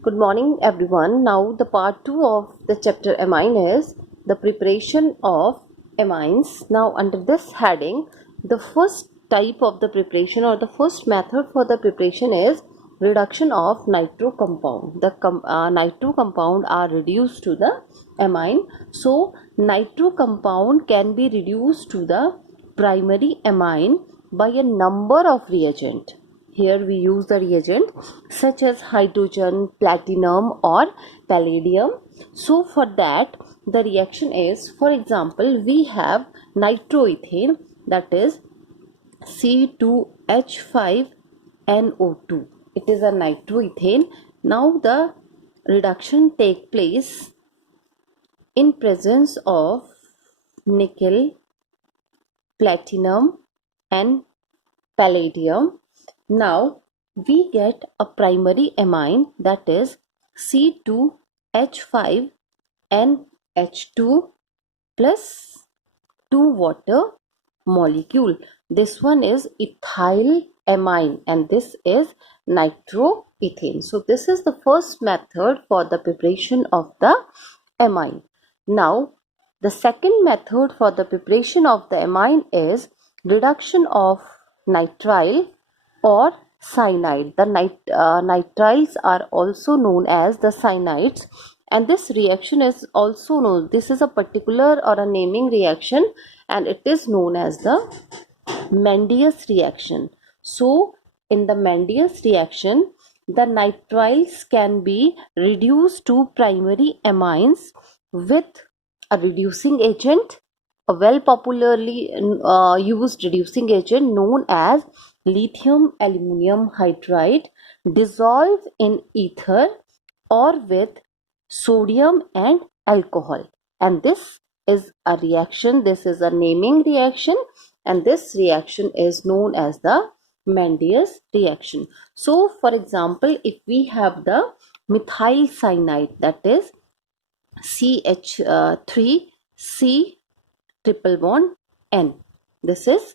Good morning, everyone. Now, the part 2 of the chapter amine is the preparation of amines. Now, under this heading, the first type of the preparation or the first method for the preparation is reduction of nitro compound. The nitro compound are reduced to the amine. So, nitro compound can be reduced to the primary amine by a number of reagent. Here we use the reagent such as hydrogen, platinum or palladium. So for that the reaction is, for example, we have nitroethane, that is C2H5NO2. It is a nitroethane. Now the reduction take place in presence of nickel, platinum and palladium. Now we get a primary amine, that is C2H5NH2 plus 2 water molecule. This one is ethyl amine and this is nitroethane. So this is the first method for the preparation of the amine. Now the second method for the preparation of the amine is reduction of nitrile or cyanide. The nitriles are also known as the cyanides, and this reaction is also known, this is a particular or a naming reaction, and it is known as the Mendius reaction. So in the Mendius reaction, the nitriles can be reduced to primary amines with a reducing agent, a well popularly used reducing agent known as lithium aluminum hydride, dissolved in ether or with sodium and alcohol. And this is a reaction, this is a naming reaction, and this reaction is known as the Mendius reaction. So for example, if we have the methyl cyanide, that is CH3C triple bond N. This is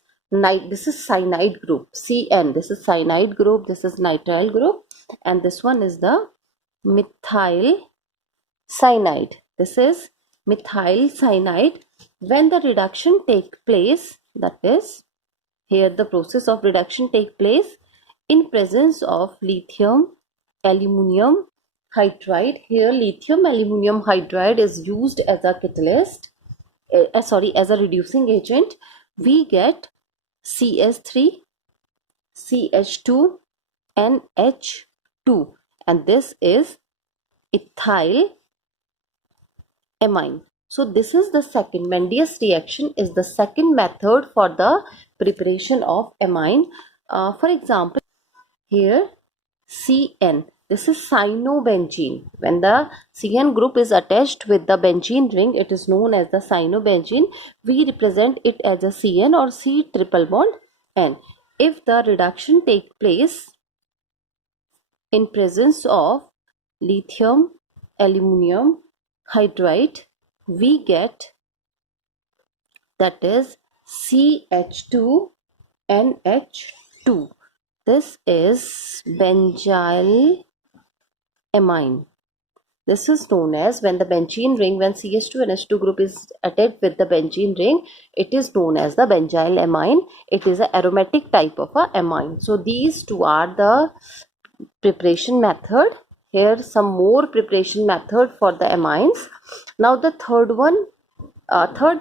cyanide group, CN. This is cyanide group, this is nitrile group, and this one is the methyl cyanide. This is methyl cyanide. When the reduction take place, that is, here the process of reduction take place in presence of lithium aluminum hydride. Here lithium aluminum hydride is used as a catalyst, as a reducing agent. We get CS3 CH2 NH2, and this is ethyl amine. So this is the second Mendius reaction, is the second method for the preparation of amine. For example, here CN, this is cyanobenzene. When the CN group is attached with the benzene ring, it is known as the cyanobenzene. We represent it as a CN or C triple bond N. If the reduction take place in presence of lithium aluminum hydride, we get, that is CH2NH2. This is benzyl amine. This is known as, when the benzene ring, when CH2 and H2 group is attached with the benzene ring, it is known as the benzyl amine. It is an aromatic type of a amine. So these two are the preparation method. Here some more preparation method for the amines. Now the third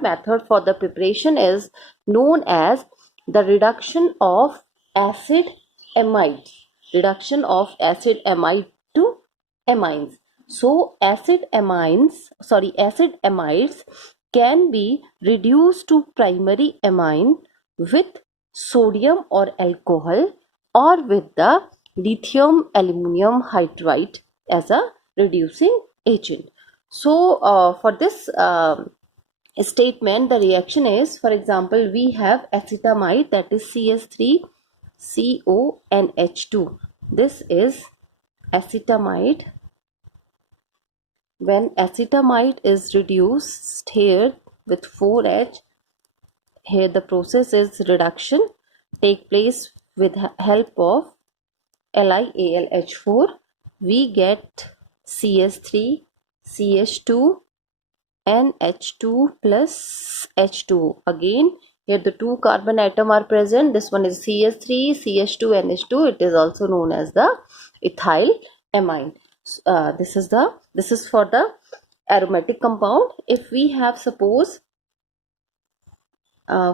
method for the preparation is known as the reduction of acid amide. Reduction of acid amide to amines. So acid amides can be reduced to primary amine with sodium or alcohol or with the lithium aluminum hydride as a reducing agent. So for this statement, the reaction is, for example, we have acetamide, that is CS3CONH2. This is acetamide. When acetamide is reduced here with 4H, here the process is reduction take place with help of LiAlH4. We get CH3, CH2, NH2 plus H2. Again, here the two carbon atom are present. This one is CH3, CH2, NH2. It is also known as the ethyl amine. This is for the aromatic compound. If we have, suppose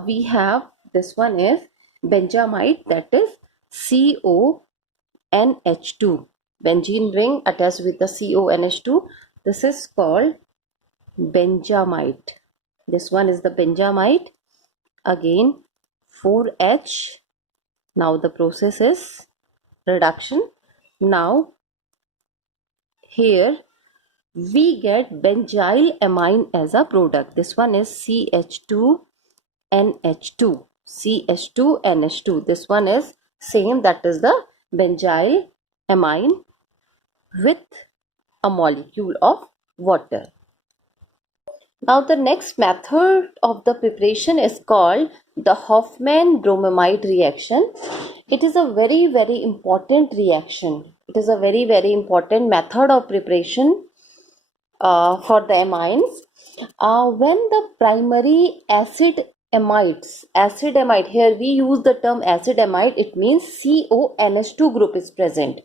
we have, this one is benzamide, that is CONH2. Benzene ring attached with the CONH2. This is called benzamide. This one is the benzamide. Again 4H. Now the process is reduction. Now here we get benzyl amine as a product. This one is CH2NH2. CH2NH2. This one is same, that is the benzyl amine with a molecule of water. Now the next method of the preparation is called the Hofmann-Bromamide reaction. It is a very important reaction. It is a very important method of preparation for the amines. When the primary acid amide, here we use the term acid amide, it means CONH2 group is present.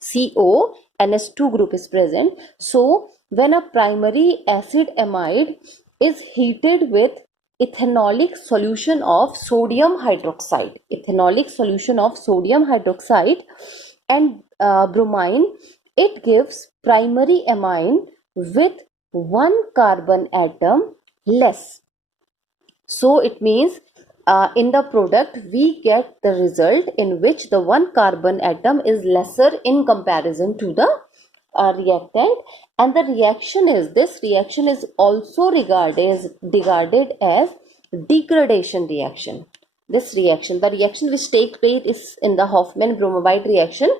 CONH2 group is present. So when a primary acid amide is heated with ethanolic solution of sodium hydroxide, and bromine, it gives primary amine with one carbon atom less. So it means in the product we get the result in which the one carbon atom is lesser in comparison to the reactant, and the this reaction is also regarded as degradation reaction. This reaction, the reaction which takes place is in the Hofmann-Bromamide reaction,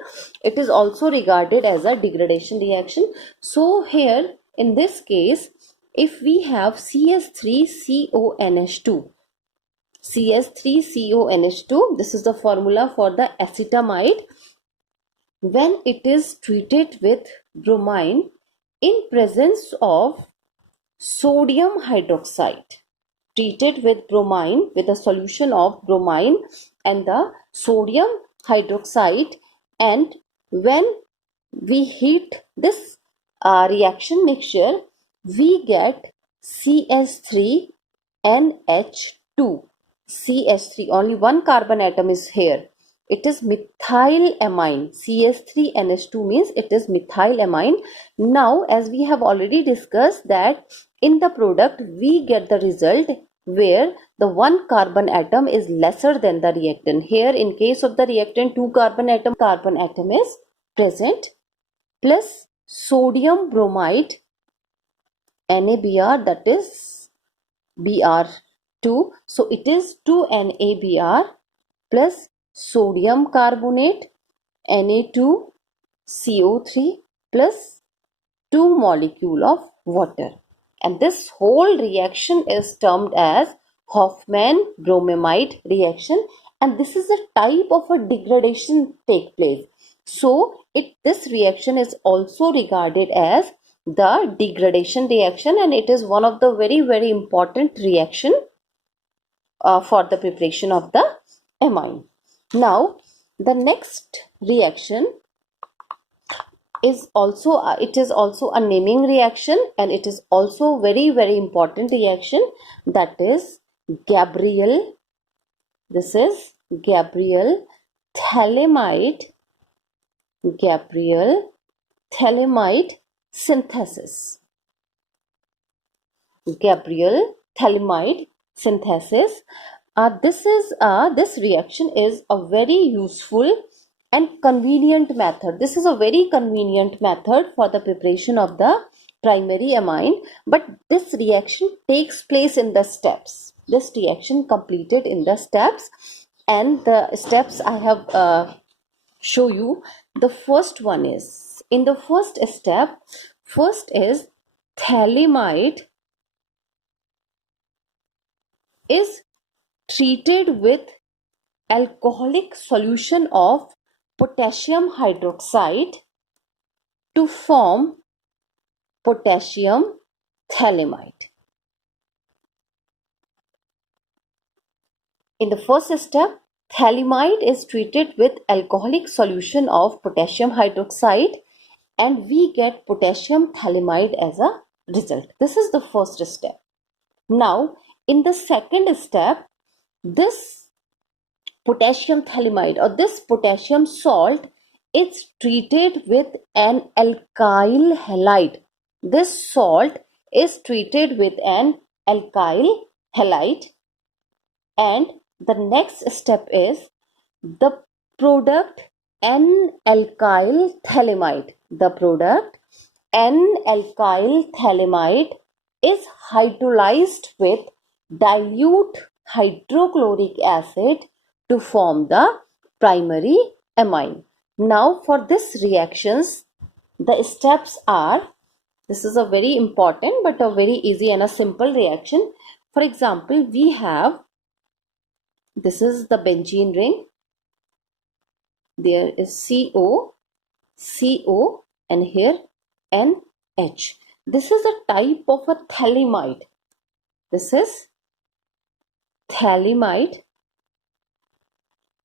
it is also regarded as a degradation reaction. So here in this case, if we have CH3CONH2, this is the formula for the acetamide. When it is treated with bromine in presence of sodium hydroxide, treated with bromine, with a solution of bromine and the sodium hydroxide, and when we heat this reaction mixture, we get CH3NH2. CH3, only one carbon atom is here. It is methylamine. CH3NH2 means it is methylamine. Now, as we have already discussed that in the product we get the result where the one carbon atom is lesser than the reactant. Here in case of the reactant, two carbon atom is present, plus sodium bromide NaBr, that is Br2. So it is 2 NaBr plus sodium carbonate Na2CO3 plus 2 molecule of water, and this whole reaction is termed as Hofmann-Bromamide reaction, and this is a type of a degradation take place. So this reaction is also regarded as the degradation reaction, and it is one of the very important reaction for the preparation of the amine. Now the next reaction is also a naming reaction, and it is also very important reaction, that is Gabriel. This is Gabriel phthalimide synthesis. Gabriel phthalimide synthesis. This reaction is a very useful and convenient method. This is a very convenient method for the preparation of the primary amine, but this reaction takes place in the steps. This reaction completed in the steps, and the steps I have show you. The first one is, in the first step, first is phthalimide is treated with alcoholic solution of potassium hydroxide to form potassium thalamide. In the first step, thalamide is treated with alcoholic solution of potassium hydroxide and we get potassium thalamide as a result. This is the first step. Now, in the second step, this potassium thalamide or this potassium salt is treated with an alkyl halide. This salt is treated with an alkyl halide, and the next step is the product N-alkyl thalamide. The product N-alkyl thalamide is hydrolyzed with dilute hydrochloric acid to form the primary amine. Now for this reactions, the steps are, this is a very important but a very easy and a simple reaction. For example, we have, this is the benzene ring. There is CO, CO, and here NH. This is a type of a thalamide. This is thalamide.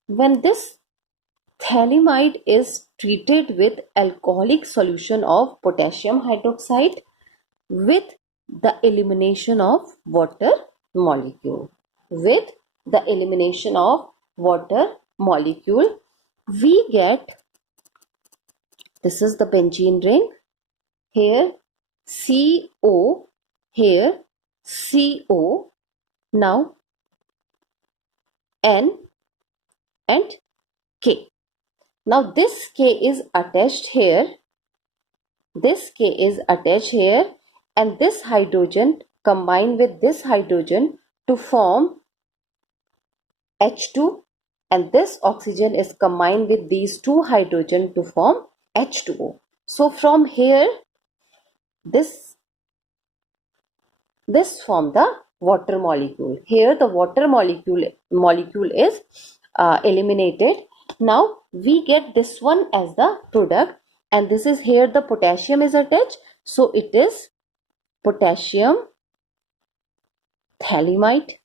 When this thalamide is treated with alcoholic solution of potassium hydroxide with the elimination of water molecule, with the elimination of water molecule, we get, this is the benzene ring, here CO, here CO, now N and K. Now this K is attached here, this K is attached here, and this hydrogen combined with this hydrogen to form H2, and this oxygen is combined with these two hydrogen to form H2O. So from here, this form the water molecule. Here the water molecule is eliminated. Now we get this one as the product, and this is, here the potassium is attached, so it is potassium thalamide.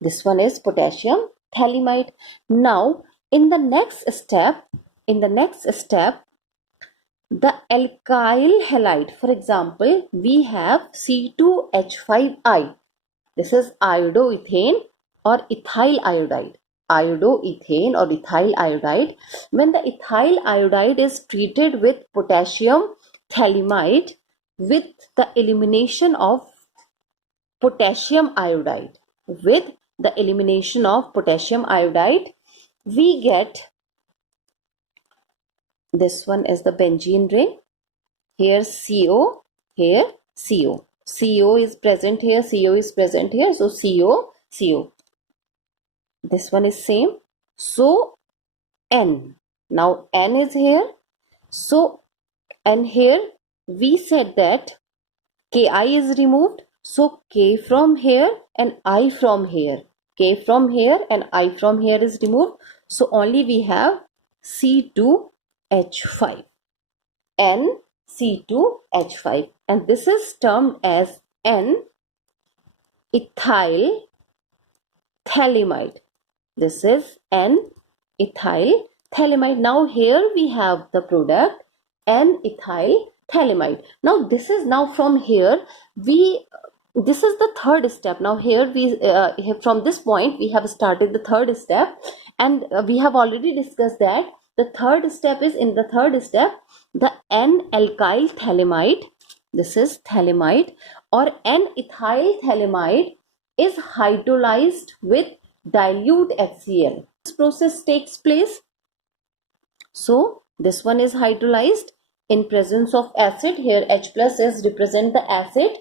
This one is potassium thalamide. Now in the next step, the alkyl halide, for example, we have C2H5I. This is iodoethane or ethyl iodide. Iodoethane or ethyl iodide. When the ethyl iodide is treated with potassium thalamide with the elimination of potassium iodide, with the elimination of potassium iodide, we get, this one is the benzene ring, here CO, here CO. CO is present here, CO is present here, so CO, CO. This one is same, so N. Now N is here, so, and here we said that Ki is removed, so K from here and I from here. K from here and I from here is removed, so only we have C2H5, NC2H5, and this is termed as N-ethyl thalamide. This is N-ethyl thalamide. Now here we have the product N-ethyl thalamide. Now this is, now from here we, this is the third step. Now here we from this point we have started the third step, and we have already discussed that the third step is, in the third step, the N-alkyl thalamide, this is thalamide or N-ethyl thalamide, is hydrolyzed with dilute HCl. This process takes place. So this one is hydrolyzed in presence of acid. Here H plus is represent the acid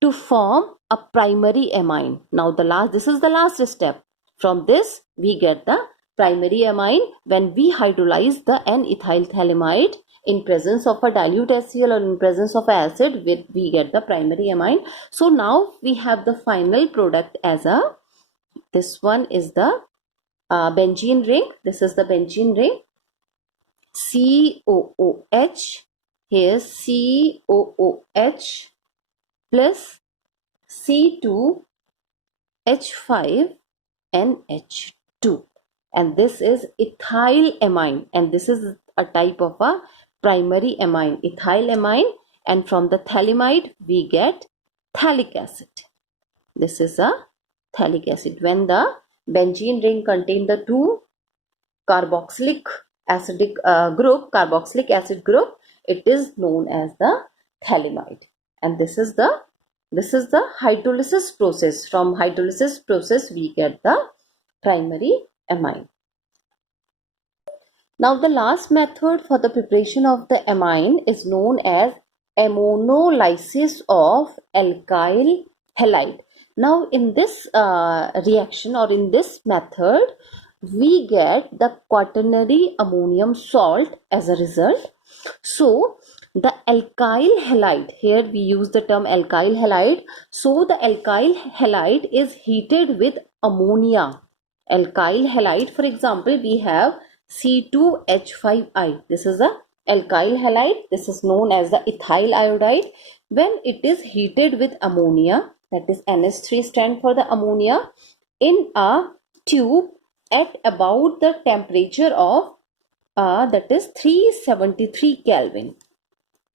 to form a primary amine. Now this is the last step. From this we get the primary amine. When we hydrolyze the N-ethyl thalamide in presence of a dilute HCl or in presence of acid, we get the primary amine. So now we have the final product as a, this one is the benzene ring. This is the benzene ring, COOH Here COOH plus C2H5NH2, and this is ethylamine, and this is a type of a primary amine, ethylamine, and from the thalamide we get phthalic acid. This is a phthalic acid. When the benzene ring contain the two carboxylic acidic carboxylic acid group, it is known as the thalamide. And this is the hydrolysis process. From hydrolysis process we get the primary amine. Now the last method for the preparation of the amine is known as ammonolysis of alkyl halide. Now in this reaction, or in this method, we get the quaternary ammonium salt as a result. So the alkyl halide, here we use the term alkyl halide. So the alkyl halide is heated with ammonia. Alkyl halide, for example, we have C2H5I. This is a alkyl halide. This is known as the ethyl iodide. When it is heated with ammonia, that is NH3 stand for the ammonia, in a tube at about the temperature of that is 373 Kelvin.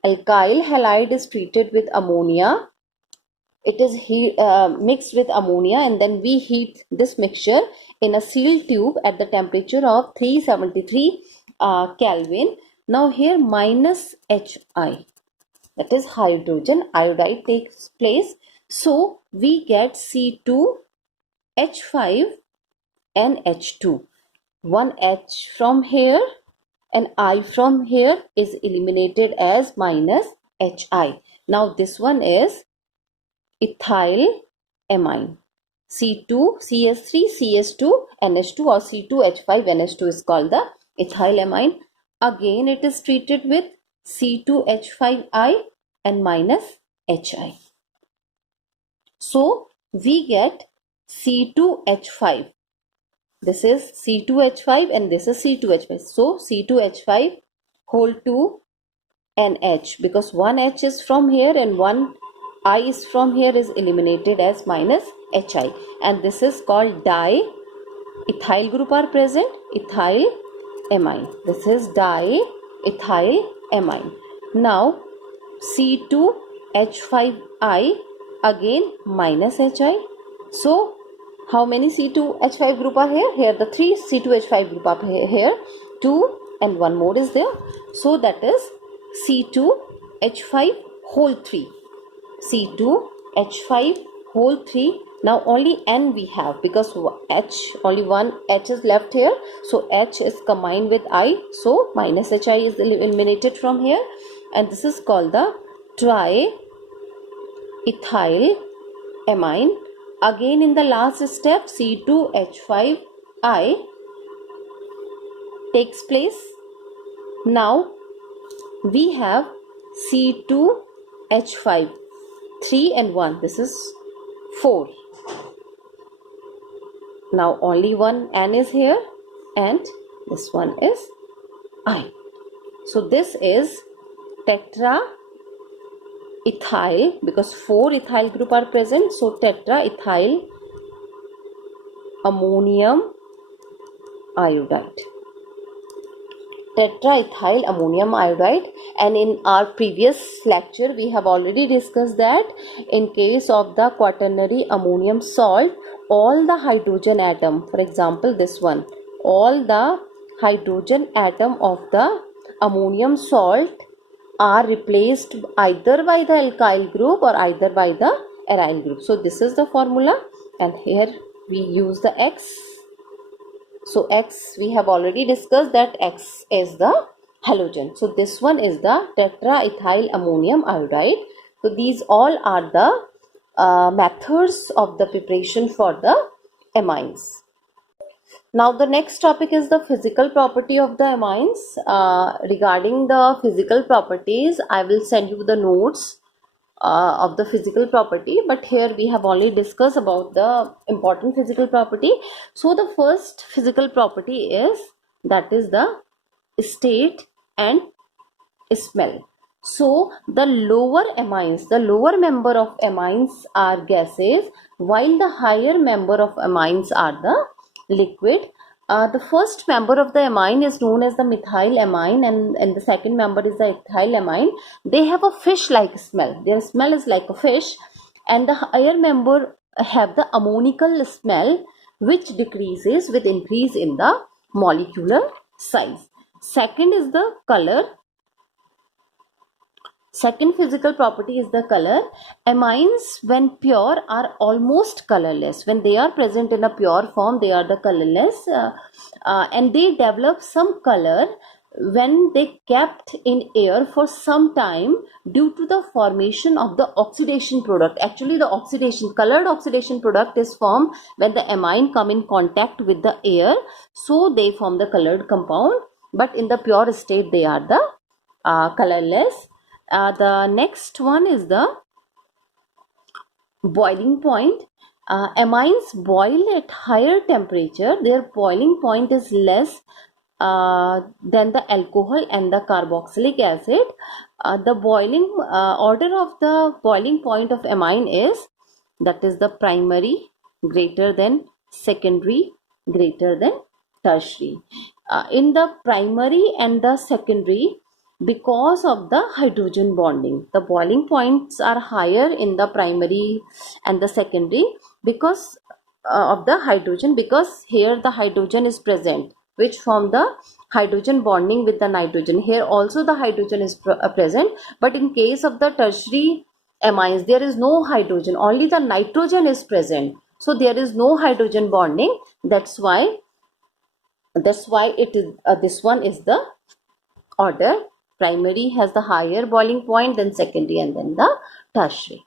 Alkyl halide is treated with ammonia. It is mixed with ammonia, and then we heat this mixture in a sealed tube at the temperature of 373 Kelvin. Now here minus Hi, that is hydrogen iodide, takes place. So we get C2H5NH2. One H from here and I from here is eliminated as minus Hi. Now this one is ethylamine. C2CS3CS2NH2 or C2H5NH2 is called the ethylamine. Again it is treated with C2H5I and minus Hi. So we get C2H5. This is C2H5 and this is C2H5. So C2H5 whole 2 NH, because one H is from here and one I is from here, is eliminated as minus Hi, and this is called di-ethyl group are present, ethyl amine. This is di-ethyl amine. Now C2H5I, again minus Hi. So how many C2H5 group are here? Here the 3 C2H5 group are here, 2 and one more is there. So that is C2H5 whole 3. C2H5 whole 3. Now only N we have, because H, only one H is left here. So H is combined with I. So minus Hi is eliminated from here. And this is called the triethyl amine. Again in the last step, C2H5I takes place. Now we have C2H5, 3 and 1. This is 4. Now only one N is here and this one is I. So this is tetraethyl, because 4 ethyl group are present. So tetraethyl ammonium iodide. Tetraethyl ammonium iodide. And in our previous lecture we have already discussed that in case of the quaternary ammonium salt, all the hydrogen atom, for example this one, all the hydrogen atom of the ammonium salt are replaced either by the alkyl group or either by the aryl group. So this is the formula, and here we use the X. So X, we have already discussed that X is the halogen. So this one is the tetraethyl ammonium iodide. So these all are the methods of the preparation for the amines. Now the next topic is the physical property of the amines. Regarding the physical properties, I will send you the notes of the physical property, but here we have only discussed about the important physical property. So the first physical property is, that is the state and smell. So the lower amines, the lower member of amines are gases, while the higher member of amines are the liquid. The first member of the amine is known as the methyl amine, and the second member is the ethyl amine. They have a fish-like smell. Their smell is like a fish, and the higher member have the ammonical smell, which decreases with increase in the molecular size. Second is the color. Second physical property is the color. Amines, when pure, are almost colorless. When they are present in a pure form, they are the colorless, and they develop some color when they kept in air for some time due to the formation of the oxidation product. Actually, the colored oxidation product is formed when the amine come in contact with the air, so they form the colored compound. But in the pure state, they are the colorless. The next one is the boiling point. Amines boil at higher temperature. Their boiling point is less than the alcohol and the carboxylic acid. The boiling order of the boiling point of amine is, that is the primary greater than secondary greater than tertiary. In the primary and the secondary, because of the hydrogen bonding, the boiling points are higher in the primary and the secondary because of the hydrogen, because here the hydrogen is present, which form the hydrogen bonding with the nitrogen. Here also the hydrogen is present, but in case of the tertiary amines, there is no hydrogen, only the nitrogen is present, so there is no hydrogen bonding. That's why it is this one is the order. Primary has the higher boiling point, then secondary, and then the tertiary.